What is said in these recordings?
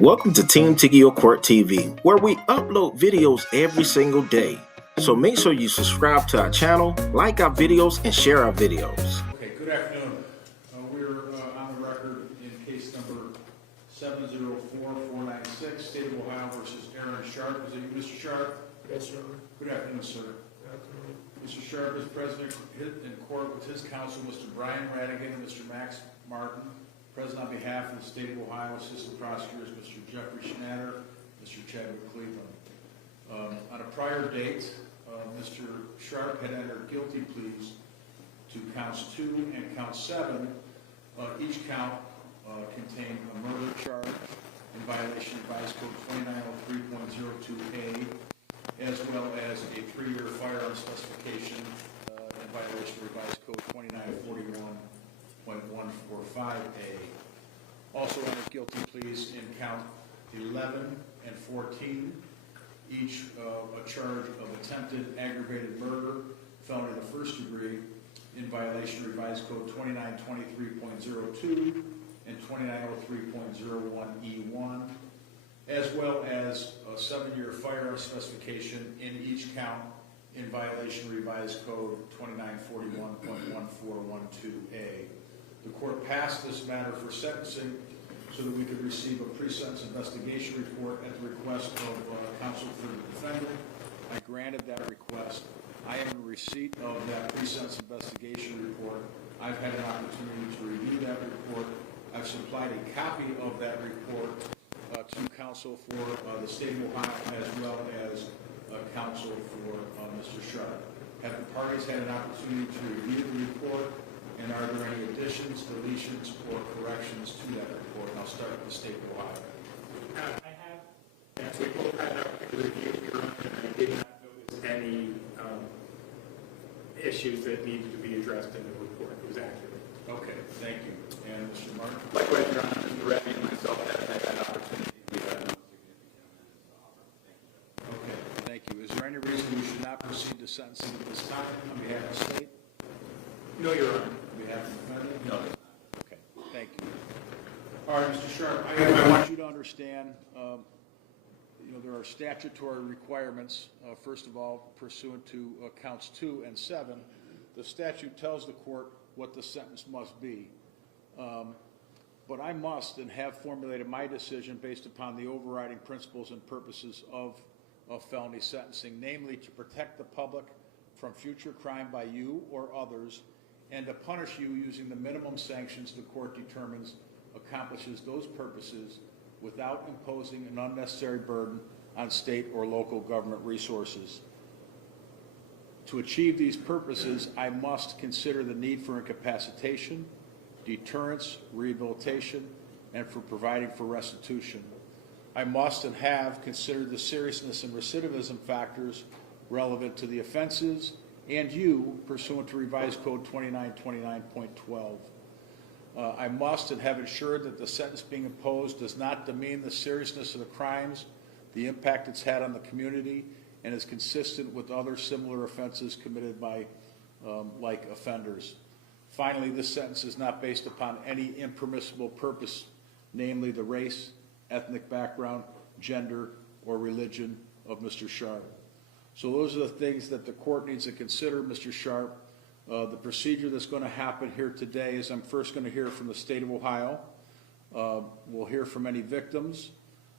Welcome to Team Tiggio Court TV, where we upload videos every single day. So make sure you subscribe to our channel, like our videos, and share our videos. Okay, good afternoon. We're on the record in case number 704496, State of Ohio versus Aaron Sharp. Is it you, Mr. Sharp? Yes, sir. Good afternoon, sir. Good afternoon. Mr. Sharp is present in court with his counsel, Mr. Brian Radigan and Mr. Max Martin. Present on behalf of the State of Ohio Assistant Prosecutors, Mr. Jeffrey Schnatter, Mr. Chadwick Cleveland. On a prior date, Mr. Sharp had entered guilty pleas to counts 2 and count 7. Each count contained a murder charge in violation of Revised Code 2903.02a, as well as a 3-year firearm specification in violation of Revised Code 2941.145a. Also entered guilty pleas in count 11 and 14, each a charge of attempted aggravated murder, felony of the first degree, in violation of Revised Code 2923.02 and 2903.01e1, as well as a 7-year firearm specification in each count in violation of Revised Code 2941.1412a. The court passed this matter for sentencing so that we could receive a pre-sentence investigation report at the request of counsel for the defendant. I granted that request. I am in receipt of that pre-sentence investigation report. I've had an opportunity to review that report. I've supplied a copy of that report to counsel for the State of Ohio as well as counsel for Mr. Sharp. Have the parties had an opportunity to review the report, and are there any additions, deletions, or corrections to that report? And I'll start with the State of Ohio. I have, and we both had a review, Your Honor, and I did not notice any issues that needed to be addressed in the report. It was accurate. Okay, thank you. And Mr. Martin? Likewise, Your Honor, Mr. Reddy and myself have had an opportunity to no significant amendments to offer. Thank you. Okay, thank you. Is there any reason we should not proceed to sentencing at this time on behalf of the state? No, Your Honor. On behalf of the defendant? No. Okay, thank you. All right, Mr. Sharp, I want you to understand, there are statutory requirements, first of all, pursuant to counts 2 and 7. The statute tells the court what the sentence must be. But I must and have formulated my decision based upon the overriding principles and purposes of felony sentencing, namely to protect the public from future crime by you or others, and to punish you using the minimum sanctions the court determines accomplishes those purposes without imposing an unnecessary burden on state or local government resources. To achieve these purposes, I must consider the need for incapacitation, deterrence, rehabilitation, and for providing for restitution. I must and have considered the seriousness and recidivism factors relevant to the offenses and you pursuant to Revised Code 2929.12. I must and have ensured that the sentence being imposed does not demean the seriousness of the crimes, the impact it's had on the community, and is consistent with other similar offenses committed by like offenders. Finally, this sentence is not based upon any impermissible purpose, namely the race, ethnic background, gender, or religion of Mr. Sharp. So those are the things that the court needs to consider, Mr. Sharp. The procedure that's going to happen here today is I'm first going to hear from the State of Ohio. We'll hear from any victims.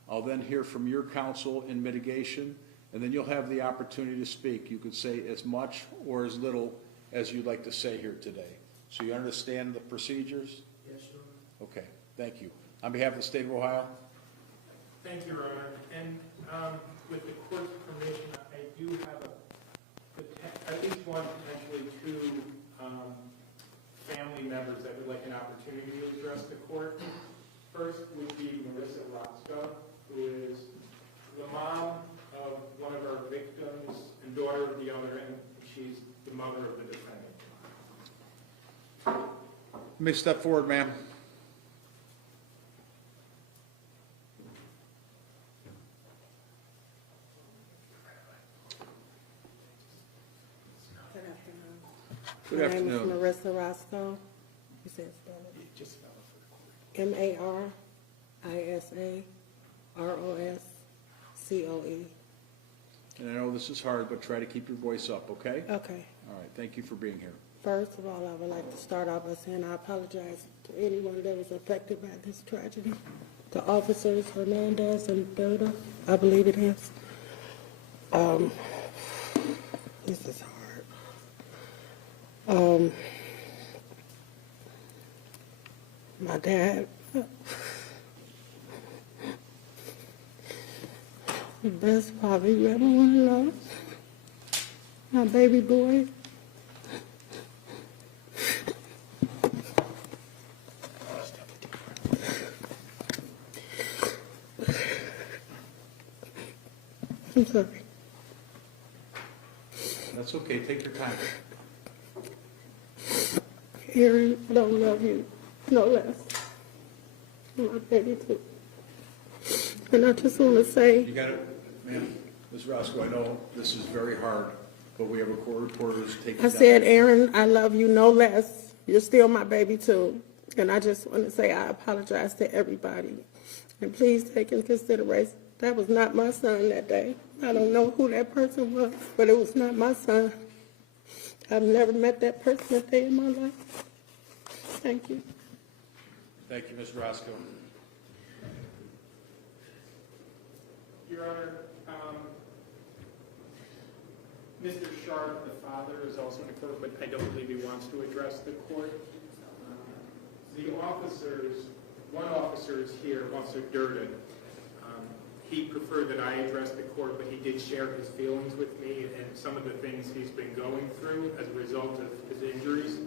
I'll then hear from your counsel in mitigation, and then you'll have the opportunity to speak. You could say as much or as little as you'd like to say here today. So you understand the procedures? Yes, Your Honor. Okay, thank you. On behalf of the State of Ohio? Thank you, Your Honor. And with the court's permission, I do have at least one, potentially two family members that would like an opportunity to address the court. First would be Marissa Roscoe, who is the mom of one of our victims and daughter of the other, and she's the mother of the defendant. Let me step forward, ma'am. Good afternoon. My name is Marissa Roscoe. You said spell it. Just spell it for the court. Marisa Roscoe. And I know this is hard, but try to keep your voice up, okay? Okay. All right, thank you for being here. First of all, I would like to start off by saying I apologize to anyone that was affected by this tragedy. The officers, Hernandez and Berta, I believe it is. This is hard. My dad, the best father you ever want to love. My baby boy. I'm sorry. That's okay, take your time. Aaron, I don't love you no less. My baby too. And I just want to say, You got it, ma'am? Ms. Roscoe, I know this is very hard, but we have a court reporter who's taking I down. said, Aaron, I love you no less. You're still my baby too. And I just want to say I apologize to everybody. And please take in consideration, that was not my son that day. I don't know who that person was, but it was not my son. I've never met that person a day in my life. Thank you. Thank you, Ms. Roscoe. Your Honor, Mr. Sharp, the father, is also in the court, but I don't believe he wants to address the court. The officers, one officer is here, Officer Durden. He preferred that I address the court, but he did share his feelings with me and some of the things he's been going through as a result of his injuries.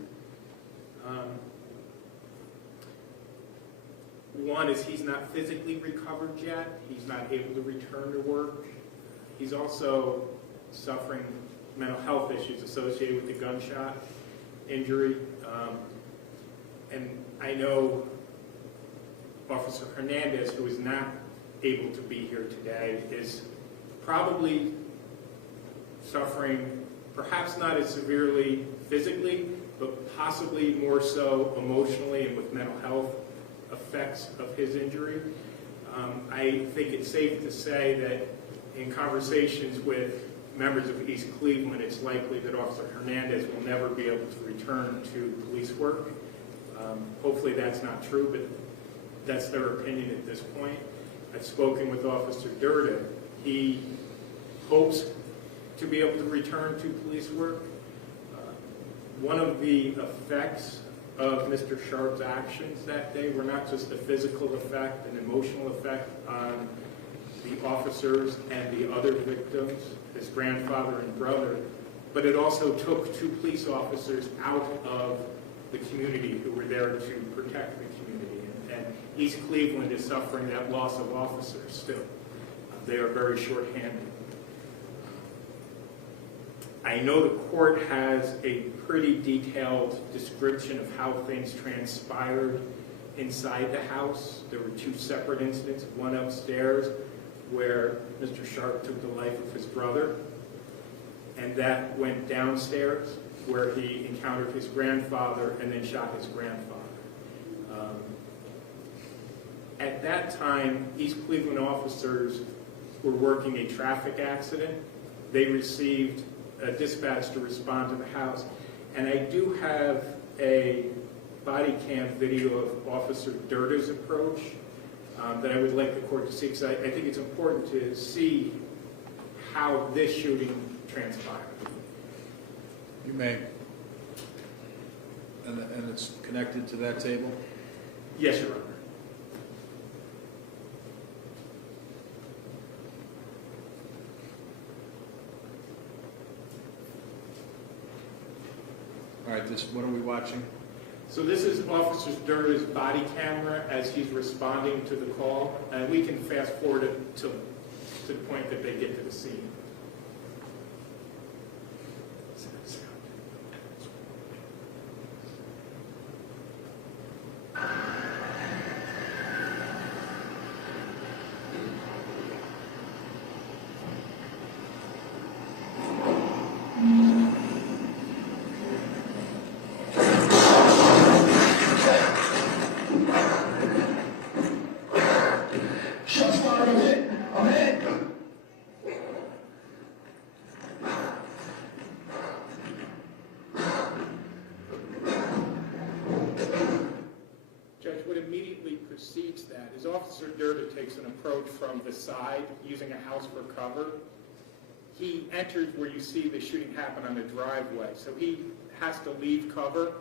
One is he's not physically recovered yet. He's not able to return to work. He's also suffering mental health issues associated with the gunshot injury. And I know Officer Hernandez, who is not able to be here today, is probably suffering, perhaps not as severely physically, but possibly more so emotionally and with mental health effects of his injury. I think it's safe to say that in conversations with members of East Cleveland, it's likely that Officer Hernandez will never be able to return to police work. Hopefully that's not true, but that's their opinion at this point. I've spoken with Officer Durden. He hopes to be able to return to police work. One of the effects of Mr. Sharp's actions that day were not just a physical effect, an emotional effect on the officers and the other victims, his grandfather and brother, but it also took two police officers out of the community who were there to protect the community. And East Cleveland is suffering that loss of officers still. They are very short-handed. I know the court has a pretty detailed description of how things transpired inside the house. There were two separate incidents, one upstairs where Mr. Sharp took the life of his brother, and that went downstairs where he encountered his grandfather and then shot his grandfather. At that time, East Cleveland officers were working a traffic accident. They received a dispatch to respond to the house. And I do have a body cam video of Officer Durden's approach that I would like the court to see, because I think it's important to see how this shooting transpired. You may. And it's connected to that table? Yes, Your Honor. All right, what are we watching? So this is Officer Durden's body camera as he's responding to the call, and we can fast forward it to the point that they get to the scene. Shots fired, I'm hit. I'm hit. Judge, what immediately precedes that is Officer Durda takes an approach from the side using a house for cover. He enters where you see the shooting happen on the driveway, so he has to leave cover,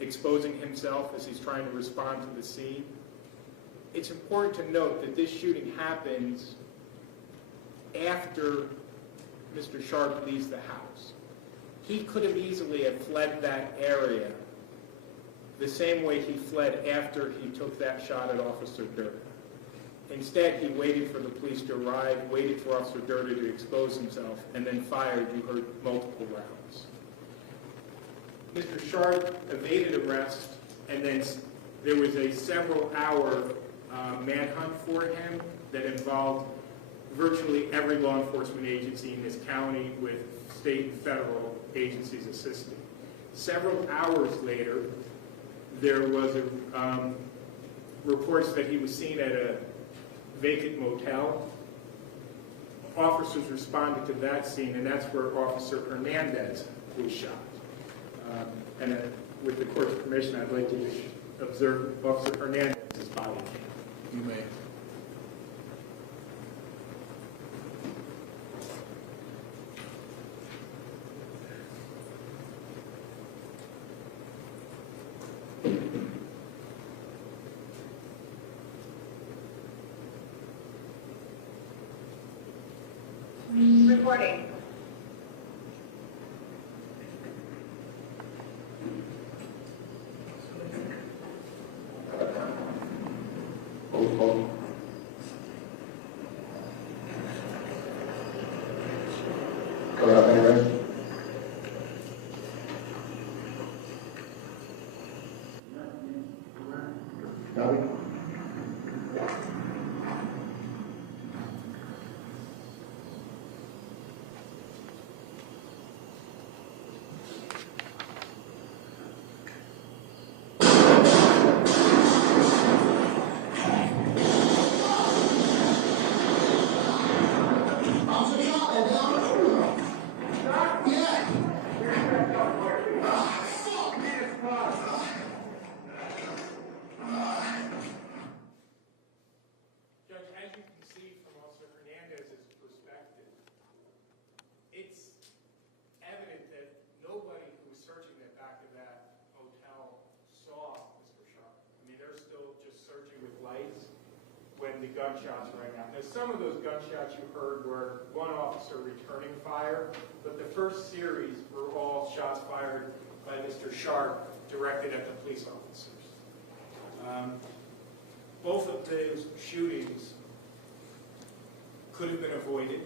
exposing himself as he's trying to respond to the scene. It's important to note that this shooting happens after Mr. Sharp leaves the house. He could have easily have fled that area the same way he fled after he took that shot at Officer Durda. Instead, he waited for the police to arrive, waited for Officer Durda to expose himself, and then fired. You heard multiple rounds. Mr. Sharp evaded arrest, and then there was a several-hour manhunt for him that involved virtually every law enforcement agency in this county with state and federal agencies assisting. Several hours later, there was reports that he was seen at a vacant motel. Officers responded to that scene, and that's where Officer Hernandez was shot. With the court's permission, I'd like to just observe Officer Hernandez's body cam. You may. Recording. Hold. Cover up anyway. Copy. Judge, as you can see from Officer Hernandez's perspective, it's evident that nobody who was searching the back of that hotel saw Mr. Sharp. I mean, they're still just searching with lights when the gunshots rang out. Now, some of those gunshots you heard were one officer returning fire, but the first series were all shots fired by Mr. Sharp directed at the police officers. Both of those shootings could have been avoided.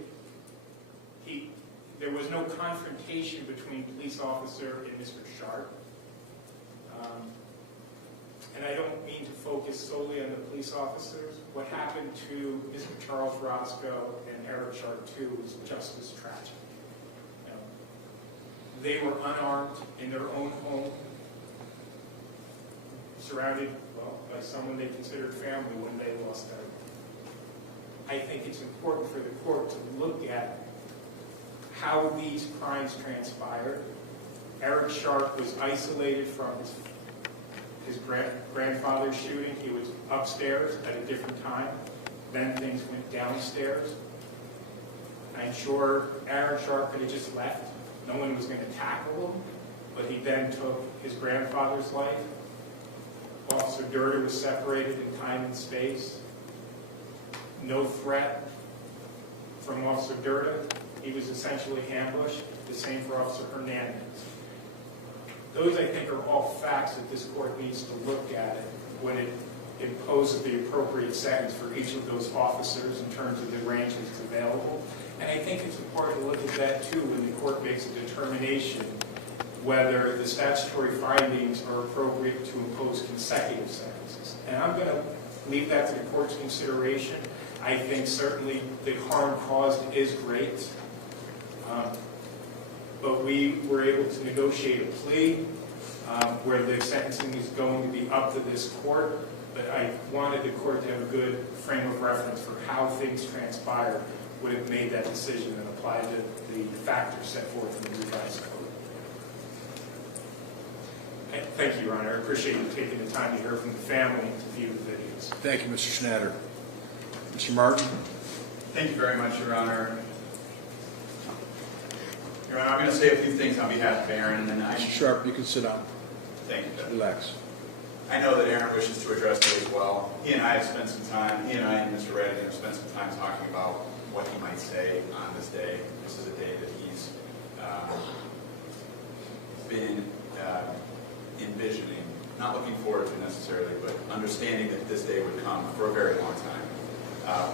There was no confrontation between police officer and Mr. Sharp. And I don't mean to focus solely on the police officers. What happened to Mr. Charles Roscoe and Eric Sharp, too, was just as tragic. They were unarmed in their own home, surrounded, well, by someone they considered family when they lost their life. I think it's important for the court to look at how these crimes transpired. Eric Sharp was isolated from his grandfather's shooting. He was upstairs at a different time. Then things went downstairs. I'm sure Eric Sharp could have just left. No one was going to tackle him, but he then took his grandfather's life. Officer Durda was separated in time and space. No threat from Officer Durda. He was essentially ambushed. The same for Officer Hernandez. Those, I think, are all facts that this court needs to look at when it imposes the appropriate sentence for each of those officers in terms of the range that's available. And I think it's important to look at that, too, when the court makes a determination whether the statutory findings are appropriate to impose consecutive sentences. And I'm going to leave that to the court's consideration. I think certainly the harm caused is great. But we were able to negotiate a plea where the sentencing is going to be up to this court. but I wanted the court to have a good frame of reference for how things transpired would have made that decision and applied to the factors set forth in the revised code. Thank you, Your Honor. I appreciate you taking the time to hear from the family and to view the videos. Thank you, Mr. Schnatter. Mr. Martin? Thank you very much, Your Honor. Your Honor, I'm going to say a few things on behalf of Aaron, and Mr. Sharp, you can sit down. Thank you, Judge. Relax. I know that Aaron wishes to address me as well. He and I have spent some time, he and I and Mr. Radigan have spent some time talking about what he might say on this day. This is a day that he's been envisioning, not looking forward to necessarily, but understanding that this day would come for a very long time.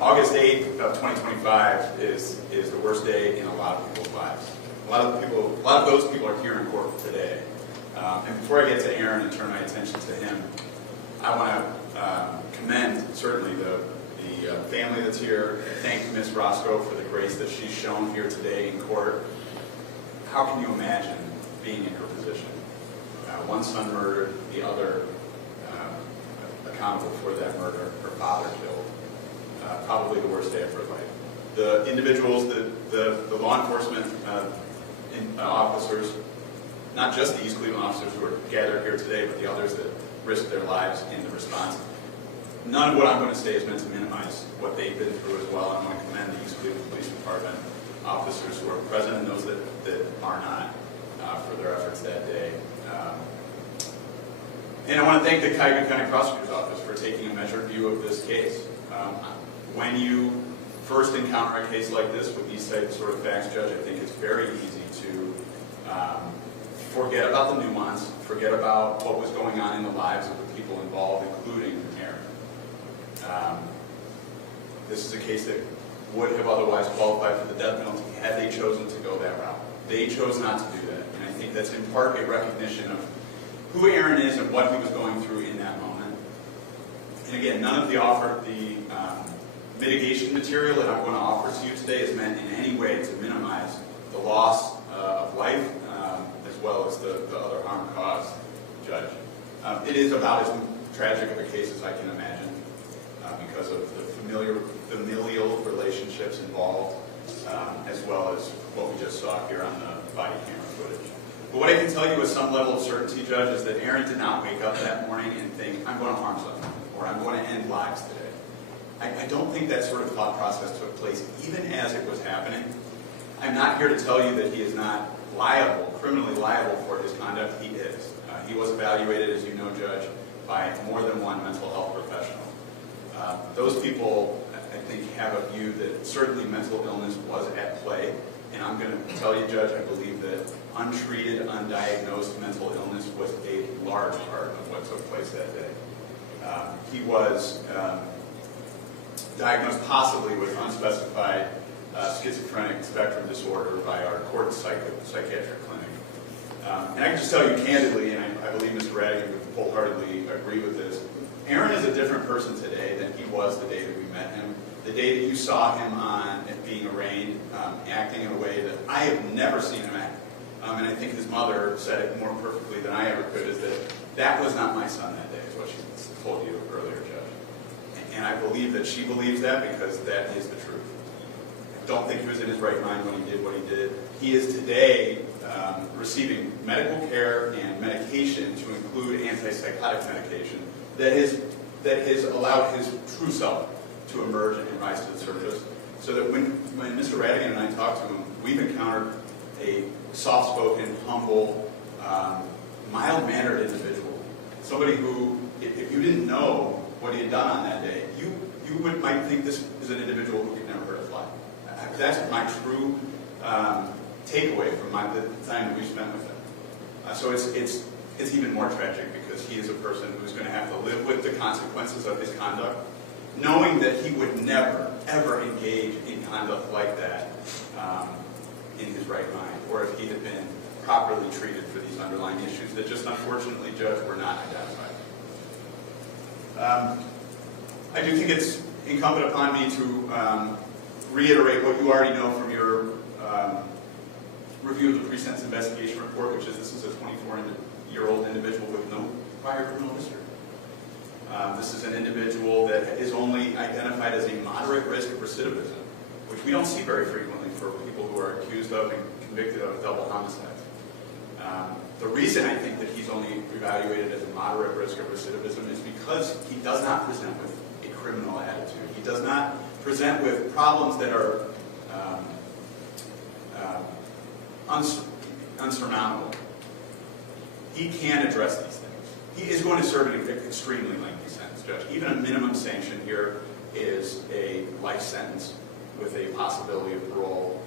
August 8th of 2025 is the worst day in a lot of people's lives. A lot of those people are here in court today. And before I get to Aaron and turn my attention to him, I want to commend certainly the family that's here. Thank Ms. Roscoe for the grace that she's shown here today in court. How can you imagine being in her position? One son murdered, the other accountable for that murder, her father killed. Probably the worst day of her life. The individuals, the law enforcement officers, not just the East Cleveland officers who are gathered here today, but the others that risked their lives in the response. None of what I'm going to say is meant to minimize what they've been through as well. I want to commend the East Cleveland Police Department officers who are present and those that are not for their efforts that day. And I want to thank the Tiggio County Prosecutor's Office for taking a measured view of this case. When you first encounter a case like this with these sort of facts, Judge, I think it's very easy to forget about the nuance, forget about what was going on in the lives of the people involved, including Aaron. This is a case that would have otherwise qualified for the death penalty had they chosen to go that route. They chose not to do that, and I think that's in part a recognition of who Aaron is and what he was going through in that moment. And again, none of the mitigation material that I'm going to offer to you today is meant in any way to minimize the loss of life as well as the other harm caused, Judge. It is about as tragic of a case as I can imagine because of the familial relationships involved as well as what we just saw here on the body camera footage. But what I can tell you with some level of certainty, Judge, is that Aaron did not wake up that morning and think, I'm going to harm someone or I'm going to end lives today. I don't think that sort of thought process took place even as it was happening. I'm not here to tell you that he is not liable, criminally liable for his conduct. He is. He was evaluated, as you know, Judge, by more than one mental health professional. Those people, I think, have a view that certainly mental illness was at play. And I'm going to tell you, Judge, I believe that untreated, undiagnosed mental illness was a large part of what took place that day. He was diagnosed possibly with unspecified schizophrenic spectrum disorder by our court psychiatric clinic. And I can just tell you candidly, and I believe Mr. Radigan would wholeheartedly agree with this, Aaron is a different person today than he was the day that we met him. The day that you saw him on being arraigned, acting in a way that I have never seen him act. And I think his mother said it more perfectly than I ever could, is that was not my son that day, is what she told you earlier, Judge. And I believe that she believes that because that is the truth. I don't think he was in his right mind when he did what he did. He is today receiving medical care and medication to include antipsychotic medication that has allowed his true self to emerge and rise to the surface. So that when Mr. Radigan and I talked to him, we've encountered a soft-spoken, humble, mild-mannered individual. Somebody who, if you didn't know what he had done on that day, you might think this is an individual who could never hurt a fly. That's my true takeaway from the time that we spent with him. So it's even more tragic because he is a person who's going to have to live with the consequences of his conduct, knowing that he would never, ever engage in conduct like that in his right mind, or if he had been properly treated for these underlying issues that just unfortunately, Judge, were not identified. I do think it's incumbent upon me to reiterate what you already know from your review of the pre-sentence investigation report, which is this is a 24-year-old individual with no prior criminal history. This is an individual that is only identified as a moderate risk of recidivism, which we don't see very frequently for people who are accused of and convicted of double homicides. The reason I think that he's only evaluated as a moderate risk of recidivism is because he does not present with a criminal attitude. He does not present with problems that are unsurmountable. He can address these things. He is going to serve an extremely lengthy sentence, Judge. Even a minimum sanction here is a life sentence with a possibility of parole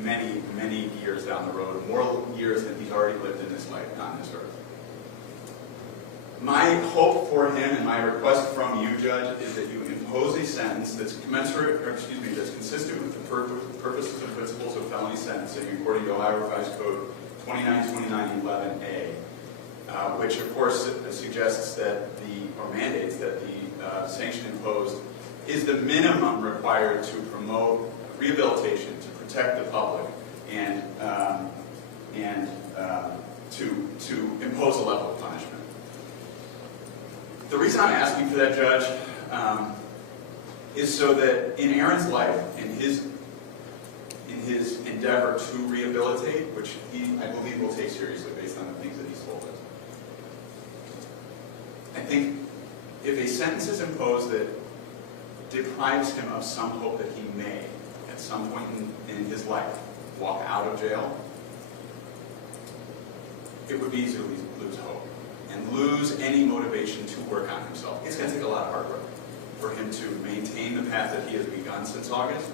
many, many years down the road, more years than he's already lived in this life on this earth. My hope for him and my request from you, Judge, is that you impose a sentence that's that's consistent with the purposes and principles of felony sentencing according to Ohio Revised Code 292911A, which of course suggests that or mandates that the sanction imposed is the minimum required to promote rehabilitation, to protect the public, and to impose a level of punishment. The reason I'm asking for that, Judge, is so that in Aaron's life, in his endeavor to rehabilitate, which I believe will take seriously based on the things that he's told us, I think if a sentence is imposed that deprives him of some hope that he may, at some point in his life, walk out of jail, it would be easy to lose hope and lose any motivation to work on himself. It's going to take a lot of hard work for him to maintain the path that he has begun since August.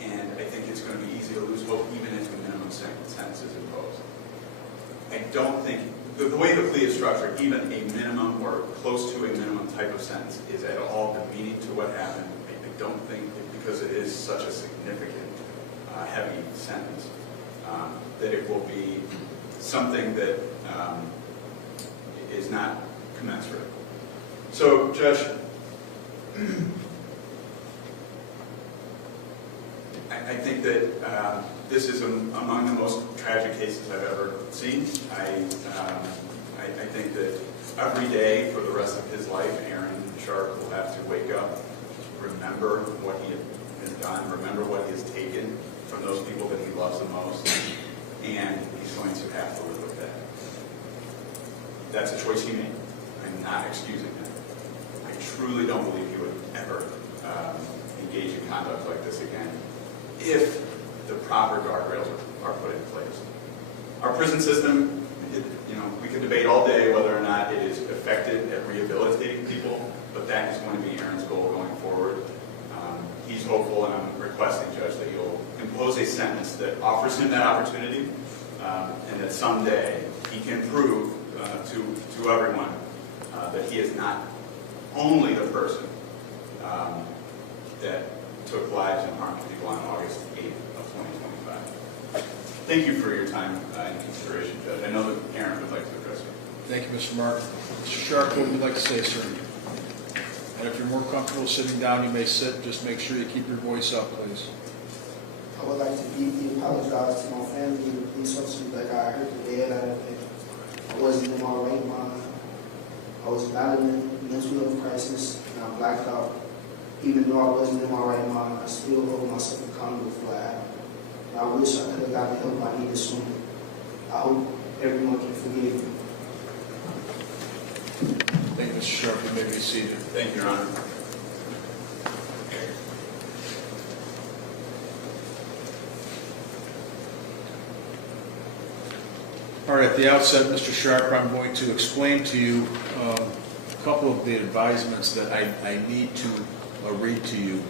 And I think it's going to be easy to lose hope even if the minimum sentence is imposed. I don't think, the way the plea is structured, even a minimum or close to a minimum type of sentence is at all demeaning to what happened. I don't think, because it is such a significant, heavy sentence, that it will be something that is not commensurate. So, Judge, I think that this is among the most tragic cases I've ever seen. I think that every day for the rest of his life, Aaron Sharp will have to wake up, remember what he has done, remember what he has taken from those people that he loves the most, and he's going to have to live with that. That's a choice he made. I'm not excusing him. I truly don't believe he would ever engage in conduct like this again if the proper guardrails are put in place. Our prison system, we could debate all day whether or not it is effective at rehabilitating people, but that is going to be Aaron's goal going forward. He's hopeful, and I'm requesting, Judge, that you'll impose a sentence that offers him that opportunity, and that someday he can prove to everyone that he is not only the person that took lives and harmed people on August 8th of 2025. Thank you for your time and consideration, Judge. I know that Aaron would like to address you. Thank you, Mr. Mark. Mr. Sharp, what would you like to say, sir? And if you're more comfortable sitting down, you may sit. Just make sure you keep your voice up, please. I would like to deeply apologize to my family and the police officers that got hurt today. I wasn't in my right mind. I was battling mental health crisis, and I blacked out. Even though I wasn't in my right mind, I still hold myself accountable for what happened. And I wish I could have got the help I needed sooner. I hope everyone can forgive me. Thank you, Mr. Sharp. You may be seated. Thank you, Your Honor. All right, at the outset, Mr. Sharp, I'm going to explain to you a couple of the advisements that I need to read to you,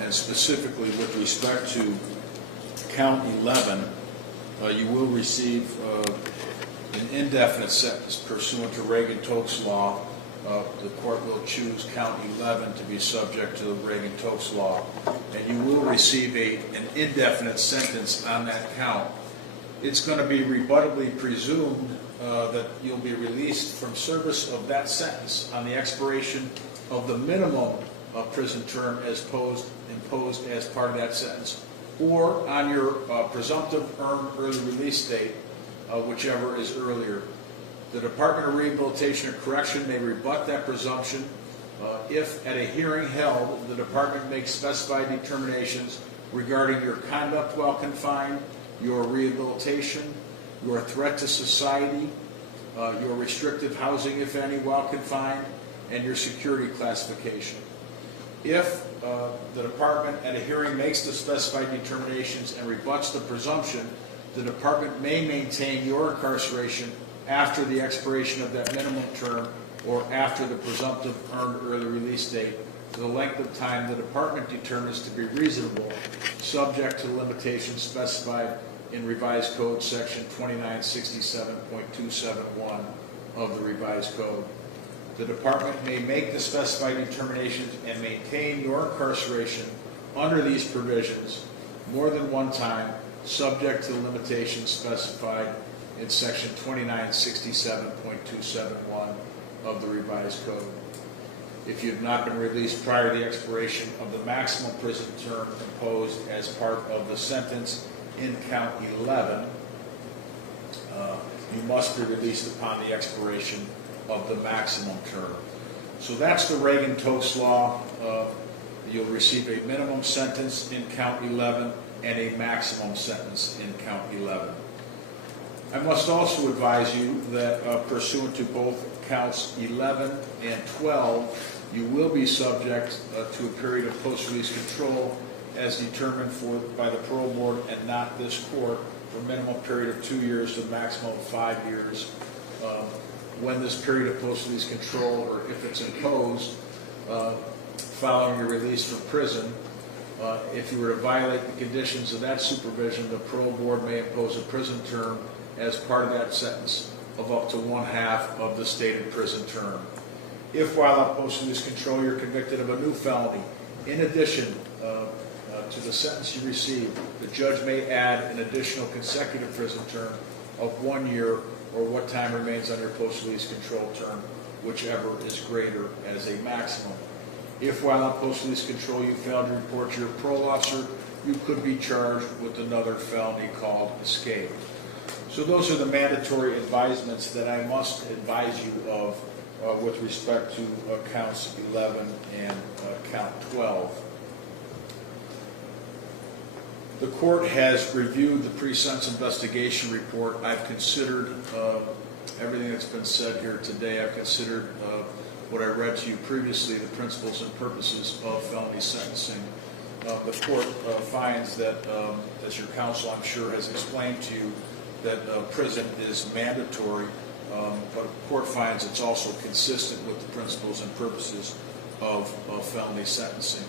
and specifically with respect to count 11, you will receive an indefinite sentence pursuant to Reagan-Tokes law. The court will choose count 11 to be subject to the Reagan-Tokes law, and you will receive an indefinite sentence on that count. It's going to be rebuttably presumed that you'll be released from service of that sentence on the expiration of the minimum prison term as imposed as part of that sentence, or on your presumptive earned early release date, whichever is earlier. The Department of Rehabilitation and Correction may rebut that presumption if, at a hearing held, the department makes specified determinations regarding your conduct while confined, your rehabilitation, your threat to society, your restrictive housing, if any, while confined, and your security classification. If the department at a hearing makes the specified determinations and rebuts the presumption, the department may maintain your incarceration after the expiration of that minimum term or after the presumptive earned early release date to the length of time the department determines to be reasonable, subject to the limitations specified in Revised Code Section 2967.271 of the Revised Code. The department may make the specified determinations and maintain your incarceration under these provisions more than one time, subject to the limitations specified in Section 2967.271 of the Revised Code. If you have not been released prior to the expiration of the maximum prison term imposed as part of the sentence in Count 11, you must be released upon the expiration of the maximum term. So that's the Reagan-Tokes Law. You'll receive a minimum sentence in Count 11 and a maximum sentence in Count 11. I must also advise you that pursuant to both Counts 11 and 12, you will be subject to a period of post-release control as determined by the parole board and not this court for a minimum period of 2 years to a maximum of 5 years. When this period of post-release control, or if it's imposed following your release from prison, if you were to violate the conditions of that supervision, the parole board may impose a prison term as part of that sentence of up to 1/2 of the stated prison term. If while on post-release control you're convicted of a new felony, in addition to the sentence you received, the judge may add an additional consecutive prison term of 1 year or what time remains on your post-release control term, whichever is greater as a maximum. If while on post-release control you failed to report to your parole officer, you could be charged with another felony called escape. So those are the mandatory advisements that I must advise you of with respect to Counts 11 and Count 12. The court has reviewed the pre-sentence investigation report. I've considered everything that's been said here today. I've considered what I read to you previously, the principles and purposes of felony sentencing. The court finds that, as your counsel I'm sure has explained to you, that prison is mandatory, but the court finds it's also consistent with the principles and purposes of felony sentencing.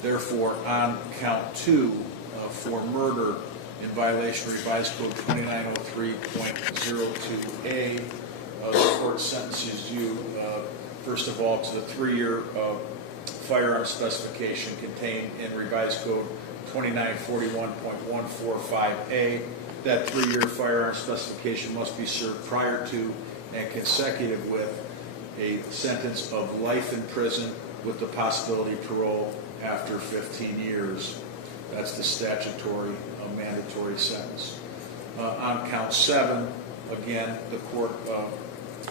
Therefore, on Count 2, for murder in violation of Revised Code 2903.02a, the court sentences you, first of all, to the 3-year firearm specification contained in Revised Code 2941.145a. That 3-year firearm specification must be served prior to and consecutive with a sentence of life in prison with the possibility of parole after 15 years. That's the statutory mandatory sentence. On Count 7, again, the court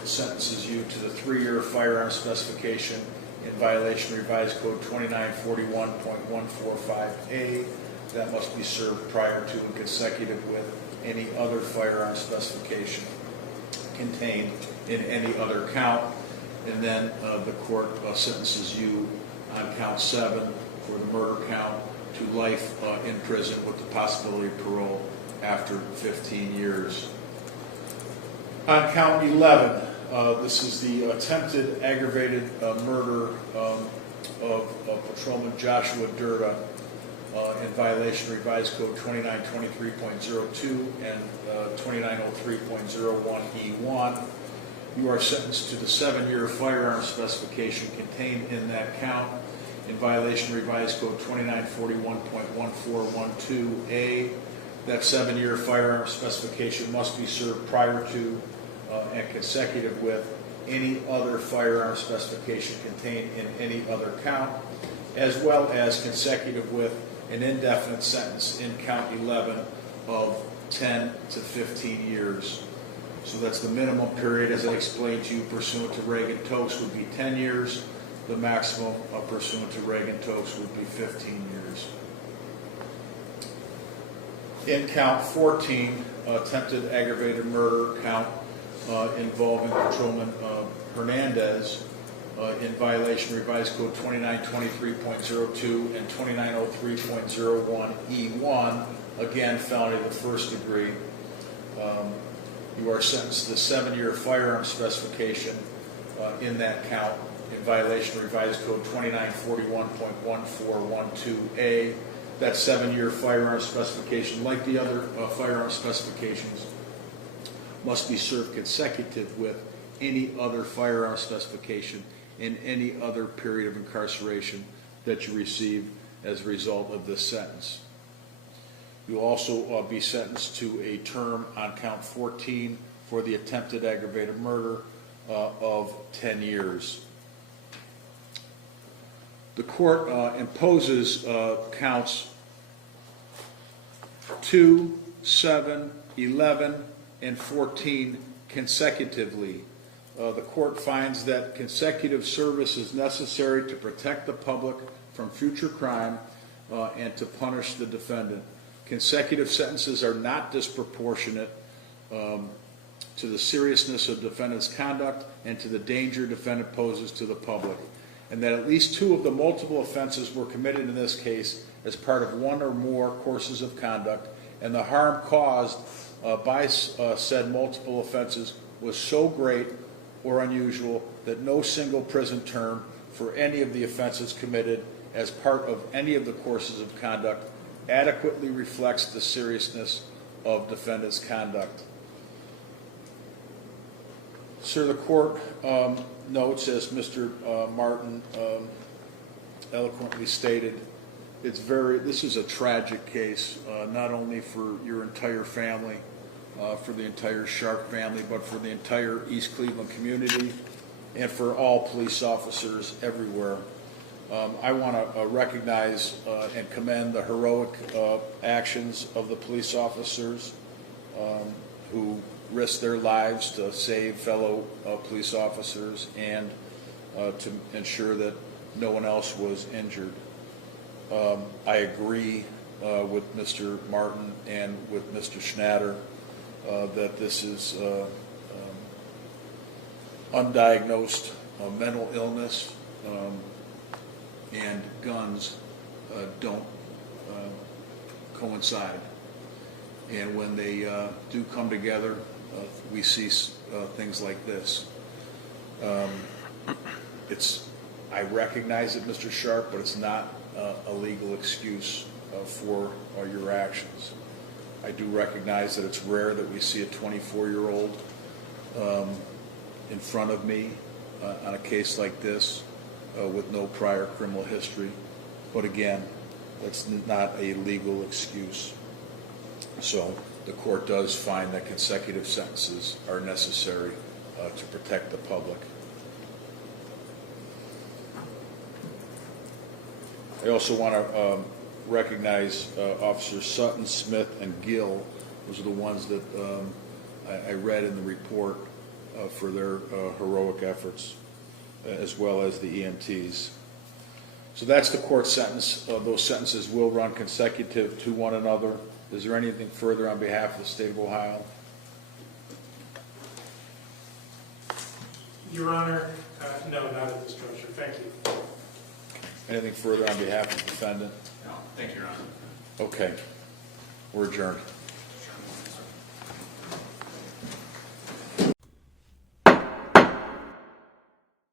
sentences you to the 3-year firearm specification in violation of Revised Code 2941.145a. That must be served prior to and consecutive with any other firearm specification contained in any other count. And then the court sentences you on Count 7 for the murder count to life in prison with the possibility of parole after 15 years. On Count 11, this is the attempted aggravated murder of Patrolman Joshua Durda in violation of Revised Code 2923.02 and 2903.01E1. You are sentenced to the 7-year firearm specification contained in that count in violation of Revised Code 2941.1412A. That 7-year firearm specification must be served prior to and consecutive with any other firearm specification contained in any other count, as well as consecutive with an indefinite sentence in Count 11 of 10 to 15 years. So that's the minimum period, as I explained to you, pursuant to Reagan-Tokes would be 10 years. The maximum pursuant to Reagan-Tokes would be 15 years. In count 14, attempted aggravated murder count involving Patrolman Hernandez in violation of Revised Code 2923.02 and 2903.01E1, again felony of the first degree. You are sentenced to the 7-year firearm specification in that count in violation of Revised Code 2941.1412A. That 7-year firearm specification, like the other firearm specifications, must be served consecutive with any other firearm specification in any other period of incarceration that you receive as a result of this sentence. You'll also be sentenced to a term on count 14 for the attempted aggravated murder of 10 years. The court imposes counts 2, 7, 11, and 14 consecutively. The court finds that consecutive service is necessary to protect the public from future crime and to punish the defendant. Consecutive sentences are not disproportionate to the seriousness of defendant's conduct and to the danger defendant poses to the public, and that at least 2 of the multiple offenses were committed in this case as part of 1 or more courses of conduct, and the harm caused by said multiple offenses was so great or unusual that no single prison term for any of the offenses committed as part of any of the courses of conduct adequately reflects the seriousness of defendant's conduct. Sir, the court notes, as Mr. Martin eloquently stated, this is a tragic case, not only for your entire family, for the entire Sharp family, but for the entire East Cleveland community and for all police officers everywhere. I want to recognize and commend the heroic actions of the police officers who risked their lives to save fellow police officers and to ensure that no one else was injured. I agree with Mr. Martin and with Mr. Schnatter that this is undiagnosed mental illness, and guns don't coincide. And when they do come together, we see things like this. I recognize it, Mr. Sharp, but it's not a legal excuse for your actions. I do recognize that it's rare that we see a 24-year-old in front of me on a case like this with no prior criminal history. But again, that's not a legal excuse. So the court does find that consecutive sentences are necessary to protect the public. I also want to recognize Officers Sutton, Smith, and Gill. Those are the ones that I read in the report for their heroic efforts, as well as the EMTs. So that's the court sentence. Those sentences will run consecutive to one another. Is there anything further on behalf of the state of Ohio? Your Honor, no, not at this juncture. Thank you. Anything further on behalf of the defendant? No, thank you, Your Honor. Okay. We're adjourned.